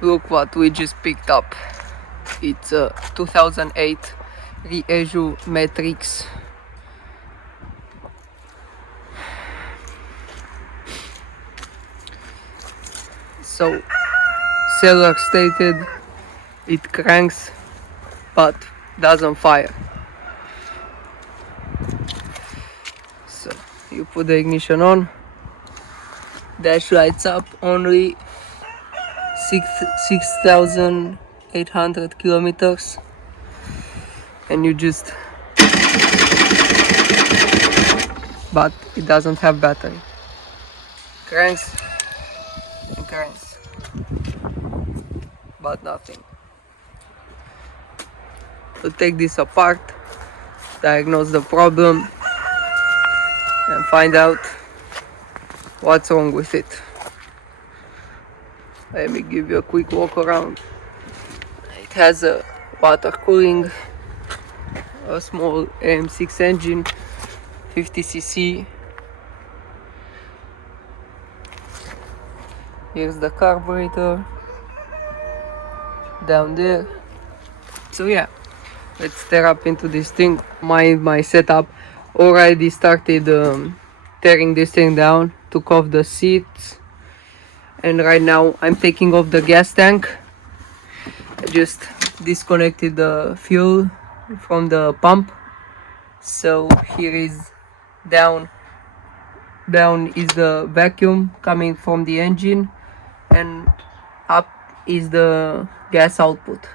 Look what we just picked up. It's a 2008 Reissue Matrix. So, seller stated it cranks but doesn't fire. So, you put the ignition on, dash lights up, only 6,800 kilometers, and you just, but it doesn't have battery. Cranks and cranks, but nothing. To take this apart, diagnose the problem, and find out what's wrong with it. Let me give you a quick walk around. It has a water cooling, a small AM6 engine, 50cc. Here's the carburetor down there. So yeah, let's tear up into this thing. My setup already started tearing this thing down. Took off the seats, and right now I'm taking off the gas tank. I just disconnected the fuel from the pump. So here is down is the vacuum coming from the engine, and up is the gas output.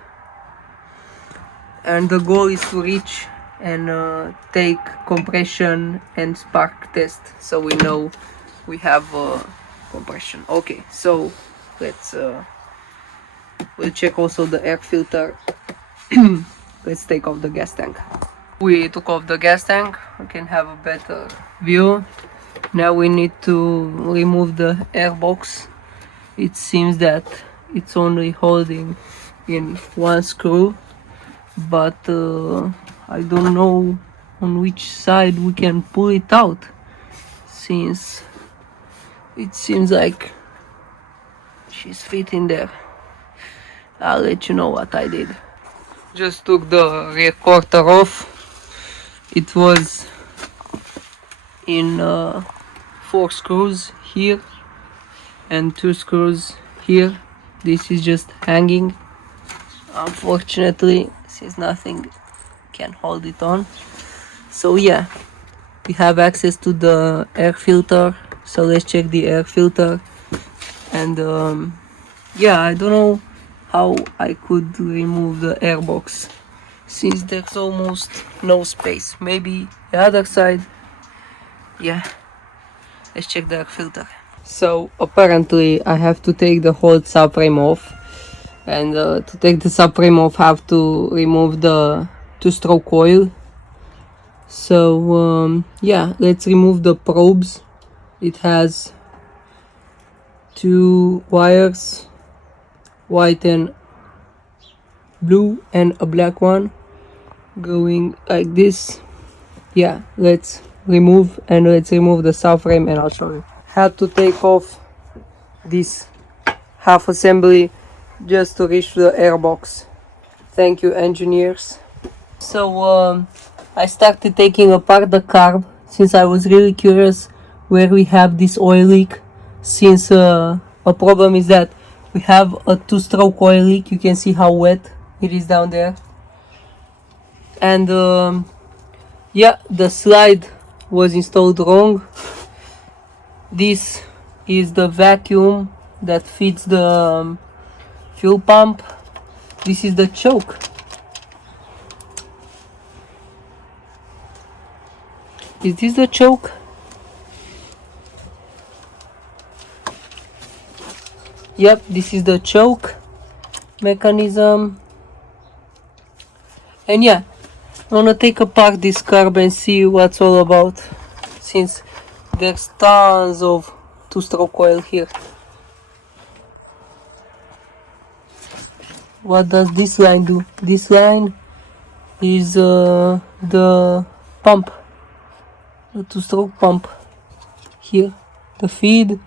And the goal is to reach and take compression and spark test, so we know we have compression. Okay, so let's we'll check also the air filter. Let's take off the gas tank. We took off the gas tank. We can have a better view. Now we need to remove the air box. It seems that it's only holding in one screw, but I don't know on which side we can pull it out, since it seems like she's fitting there. I'll let you know what I did. Just took the rear quarter off. It was in 4 screws here and 2 screws here. This is just hanging, unfortunately, since nothing can hold it on. So yeah, we have access to the air filter, so let's check the air filter. And yeah, I don't know how I could remove the air box, since there's almost no space. Maybe the other side. Yeah, let's check the air filter. So apparently I have to take the whole subframe off, and to take the subframe off I have to remove the 2-stroke coil. So yeah, let's remove the probes. It has 2 wires, white and blue, and a black one going like this. Yeah, let's remove the subframe and I'll show you. Had to take off this half assembly just to reach the airbox. Thank you, engineers. So I started taking apart the carb, since I was really curious where we have this oil leak, since a problem is that we have a 2-stroke oil leak. You can see how wet it is down there. And yeah, the slide was installed wrong. This is the vacuum that feeds the fuel pump. This is the choke. Is this the choke? Yep, this is the choke mechanism. And yeah, I wanna take apart this carb and see what's all about, since there's tons of 2-stroke oil here. What does this line do? This line is the pump, the 2-stroke pump. Here, the feed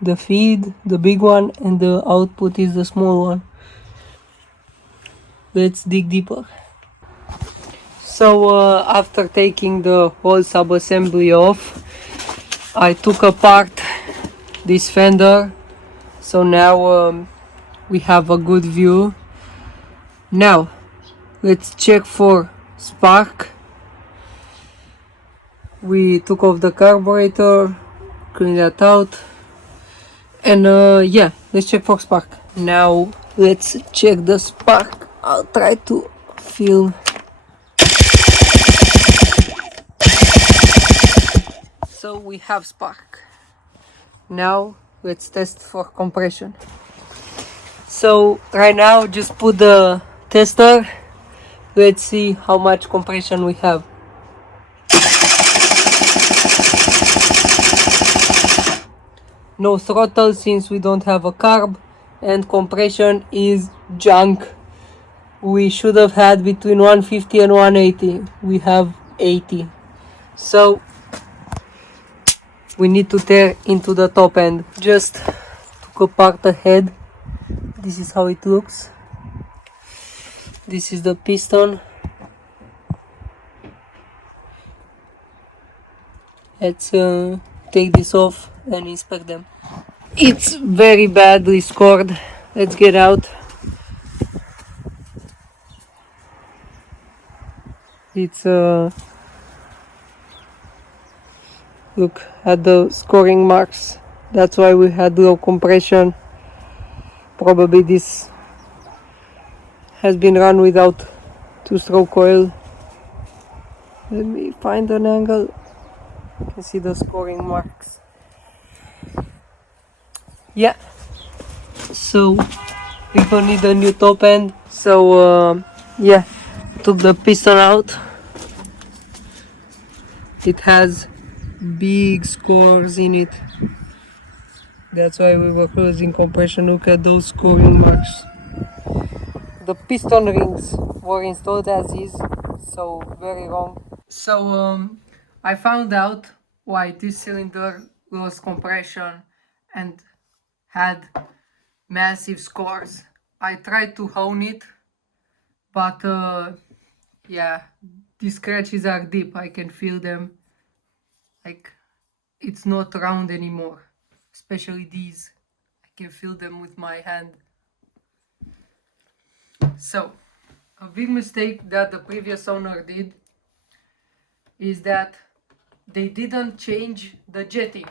the feed, the big one, and the output is the small one. Let's dig deeper. So after taking the whole sub-assembly off, I took apart this fender. So now we have a good view. Now let's check for spark. We took off the carburetor, clean that out, and yeah, let's check for spark. Now let's check the spark. I'll try to feel. So we have spark. Now let's test for compression. So right now just put the tester. Let's see how much compression we have. No throttle since we don't have a carb, and compression is junk. We should have had between 150 and 180. We have 80. So we need to tear into the top end. Just took apart the head. This is how it looks. This is the piston. Let's take this off and inspect them. It's very badly scored. Let's get out. It's look at the scoring marks. That's why we had low compression. Probably this has been run without two-stroke oil. Let me find an angle. You can see the scoring marks. Yeah. So we gonna need a new top end. So yeah, took the piston out. It has big scores in it. That's why we were closing compression. Look at those scoring marks. The piston rings were installed as is, so very wrong. So I found out why this cylinder lost compression and had massive scores. I tried to hone it, but yeah, these scratches are deep. I can feel them. Like, it's not round anymore, especially these. I can feel them with my hand. So a big mistake that the previous owner did is that they didn't change the jetting.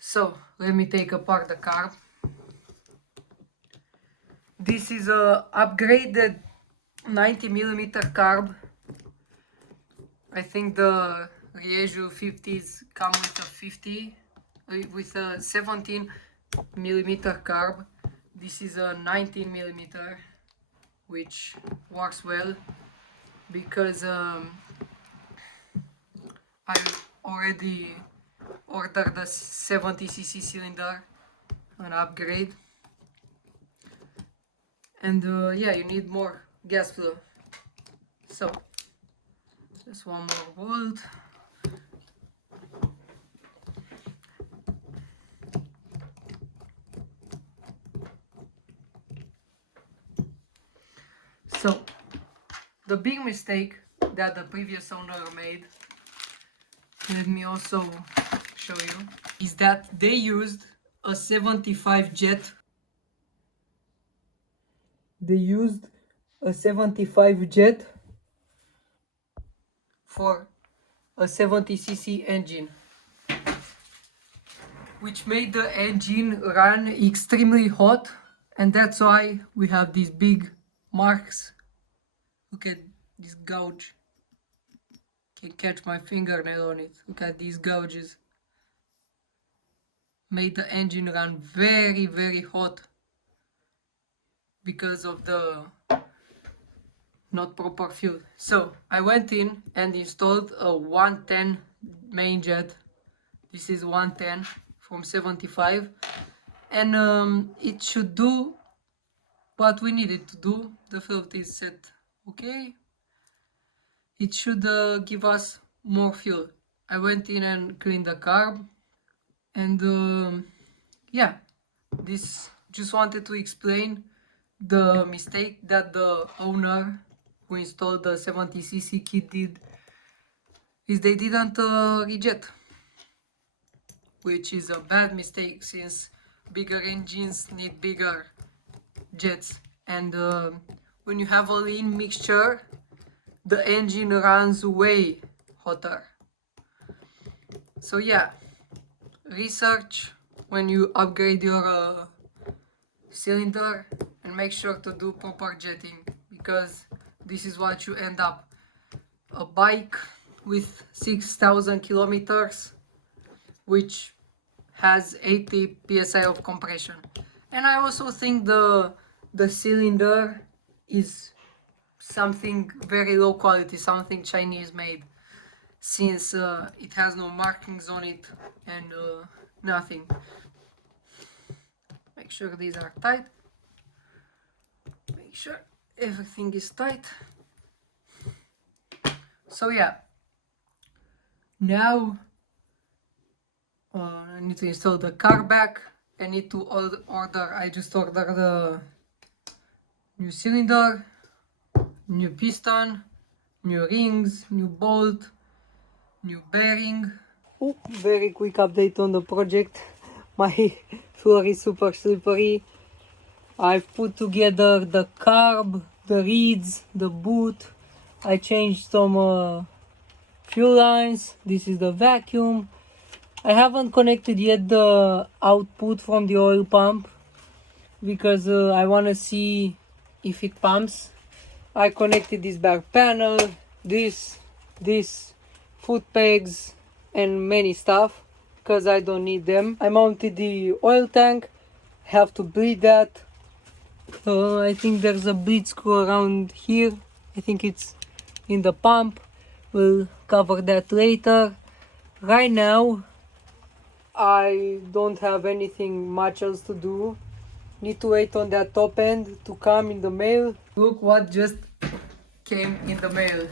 So let me take apart the car. This is a upgraded 90mm carb. I think the Riesgo 50s come with a 50, with a 17mm carb. This is a 19mm, which works well because I already ordered the 70cc cylinder, an upgrade. And yeah, you need more gas flow. So just one more bolt. So the big mistake that the previous owner made, let me also show you, is that they used a 75 jet. They used a 75 jet for a 70cc engine, which made the engine run extremely hot, and that's why we have these big marks. Look at this gouge. Can catch my fingernail on it. Look at these gouges. Made the engine run very, very hot because of the not proper fuel. So I went in and installed a 110 main jet. This is 110 from 75, and it should do what we need it to do. The filter is set okay. It should give us more fuel. I went in and cleaned the carb. And yeah, this just wanted to explain the mistake that the owner who installed the 70cc kit did, is they didn't rejet, which is a bad mistake since bigger engines need bigger jets. And when you have a lean mixture, the engine runs way hotter. So yeah, research when you upgrade your cylinder and make sure to do proper jetting, because this is what you end up. A bike with 6,000 kilometers which has 80 psi of compression. And I also think the cylinder is something very low quality, something Chinese made, since it has no markings on it and nothing. Make sure these are tight. Make sure everything is tight. So yeah, now I need to install the car back. I need to order, I just ordered the new cylinder, new piston, new rings, new bolt, new bearing. Oh, very quick update on the project. My floor is super slippery. I've put together the carb, the reeds, the boot. I changed some fuel lines. This is the vacuum. I haven't connected yet the output from the oil pump because I want to see if it pumps. I connected this back panel, this, foot pegs and many stuff because I don't need them. I mounted the oil tank, have to bleed that. I think there's a bleed screw around here. I think it's in the pump. We'll cover that later. Right now I don't have anything much else to do. Need to wait on that top end to come in the mail. Look what just came in the mail.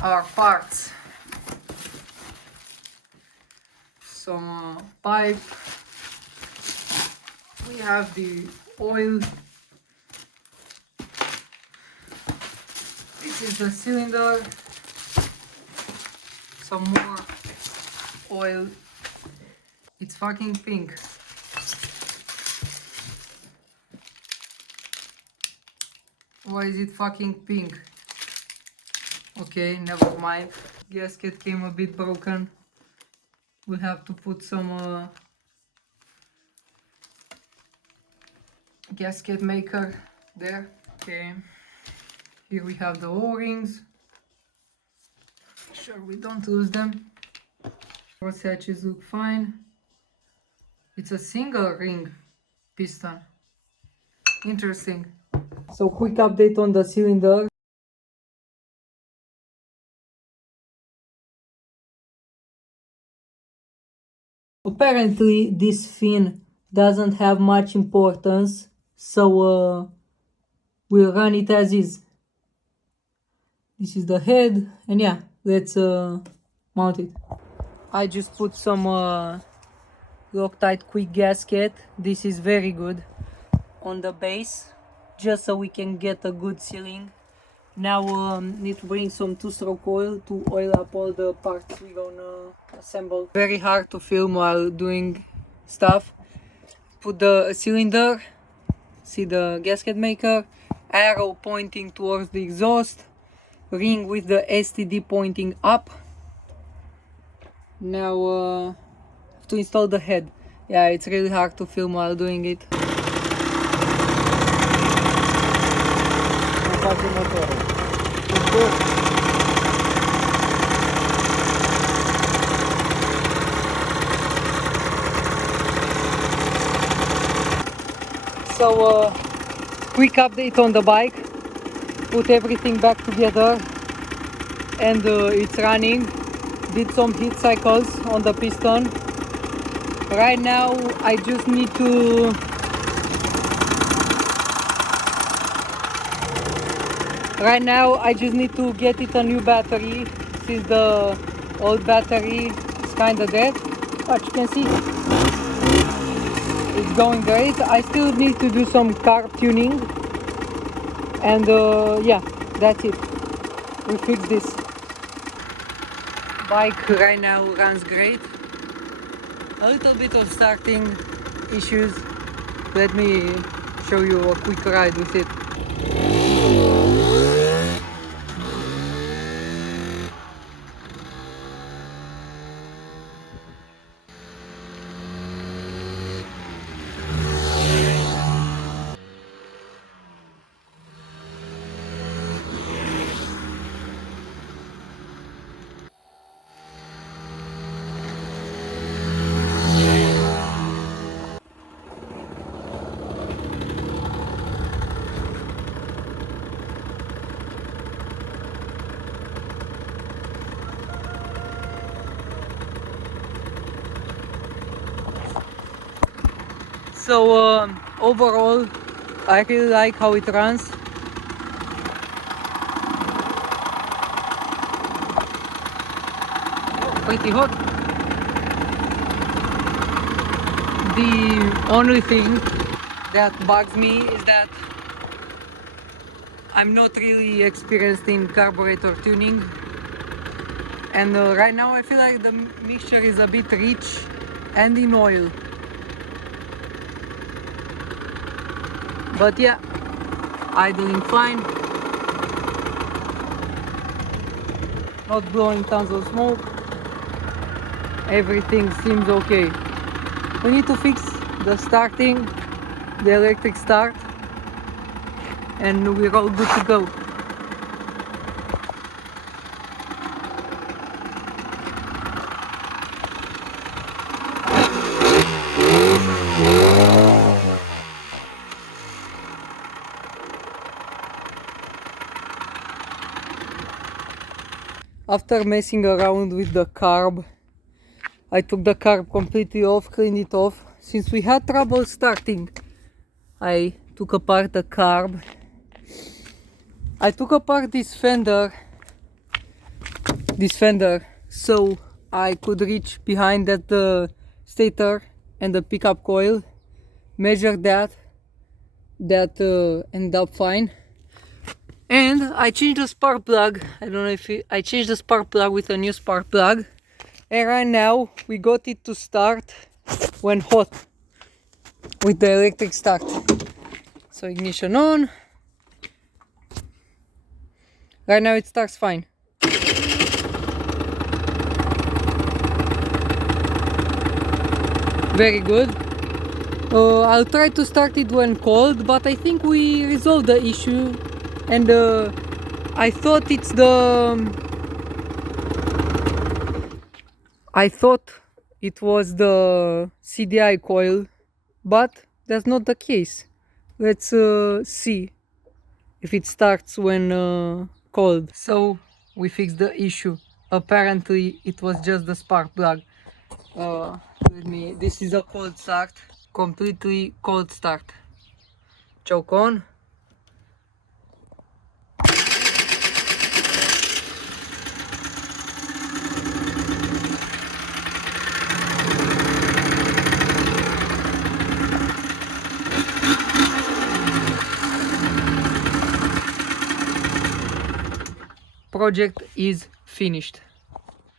Our parts. Some pipe. We have the oil. This is the cylinder. Some more oil. It's fucking pink. Why is it fucking pink? Okay, never mind. Gasket came a bit broken. We'll have to put some gasket maker there. Okay. Here we have the O-rings. Make sure we don't lose them. Cross hatches look fine. It's a single ring piston. Interesting. So quick update on the cylinder. Apparently this fin doesn't have much importance, so we'll run it as is. This is the head, and yeah, let's mount it. I just put some Loctite quick gasket. This is very good on the base, just so we can get a good sealing. Now need to bring some two-stroke oil to oil up all the parts we're gonna assemble. Very hard to film while doing stuff. Put the cylinder, see the gasket maker, arrow pointing towards the exhaust, ring with the STD pointing up. Now have to install the head. Yeah, it's really hard to film while doing it. So quick update on the bike. Put everything back together and it's running. Did some heat cycles on the piston. Right now I just need to get it a new battery since the old battery is kinda dead. as you can see, it's going great. I still need to do some carb tuning, and yeah, that's it. We fixed this. Bike right now runs great. A little bit of starting issues. Let me show you a quick ride with it. So overall, I really like how it runs. Pretty hot. The only thing that bugs me is that I'm not really experienced in carburetor tuning, and right now I feel like the mixture is a bit rich and in oil. But yeah, idling fine, not blowing tons of smoke, everything seems okay. We need to fix the starting, the electric start, and we're all good to go. After messing around with the carb, I took the carb completely off, cleaned it off. Since we had trouble starting, I took apart the carb. I took apart this fender, so I could reach behind that stator and the pickup coil, measure that ended up fine. And I changed the spark plug. I don't know if I changed the spark plug with a new spark plug. And right now we got it to start when hot with the electric start. So ignition on. Right now it starts fine. Very good. I'll try to start it when cold, but I think we resolved the issue. And I thought it was the CDI coil, but that's not the case. Let's see if it starts when cold. So we fixed the issue. Apparently it was just the spark plug. This is a cold start, completely cold start. Choke on. Project is finished.